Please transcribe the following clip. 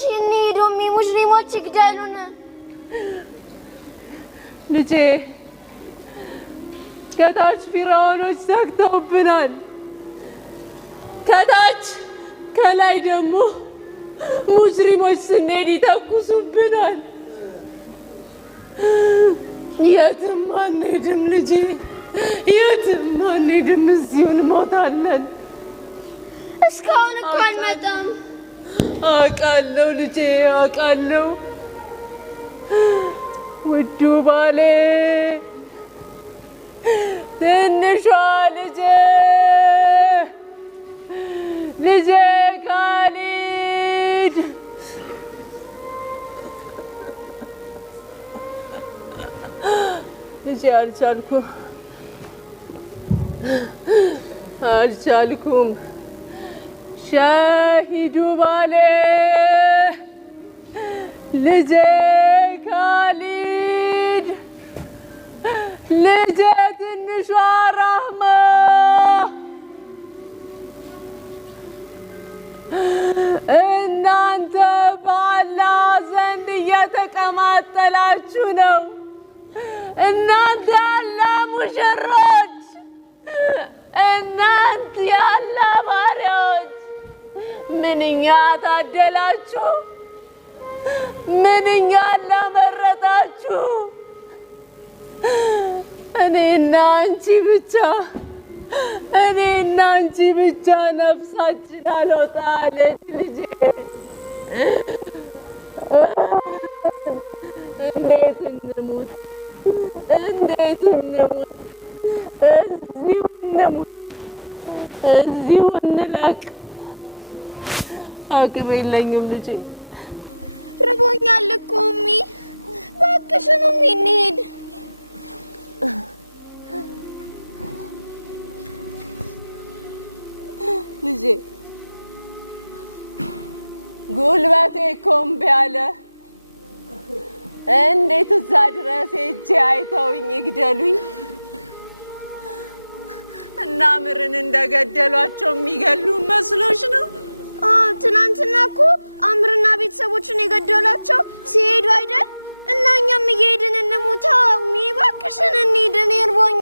እሺ እንሂድ ሙስሊሞች ይግደሉን። ልጄ ከታች ፊራውኖች ዘግተውብናል። ከታች ከላይ ደግሞ ሙስሊሞች ስንሄድ ይተኩሱብናል። የትም አንሄድም ልጄ፣ የትም አንሄድም። እዚሁ እንሞታለን። እስካሁን እኮ አልመጣም። አውቃለሁ ልጄ አውቃለሁ። ውዱ ባሌ፣ ትንሿ ልጄ ካሊድ ልጄ አልቻልኩም። ሸሂዱ ባሌ ልጄ ካሊድ ልጄ ትንሿ ራህማ እናንተ በአላህ ዘንድ እየተቀማጠላችሁ ነው። እናንተ የአላህ ሙሽሮች፣ እናንተ የአላህ ባሪያዎች ምንኛ ታደላችሁ! ምንኛ አላህ መረጣችሁ! እኔና አንቺ ብቻ ነፍሳችን አልወጣለች ልጄ። እንዴት እንሙት? እዚሁ እንለቅ። አቅም የለኝም ልጄ። ርቦኛል እኮ እሚ፣ እባክሽን እሚ እንሂድ። ልጄ ጉልበቴ እኮ እምቢ አለ። እንዴት እዛ ድረስ ሄጄ አይተውኝ ይግደሉኝ? እና ምርን እንደገደሏቸው የሚገሉ መስሎሽ ነው? ትናንትና እኮ አምርና ቤተሰቦችን የገደሏቸው ሲሄዱ አይደል? እና እኛም እየሄድን እንሙታ። እባክሽን እንሂድ፣ እኔ እርቦኛል።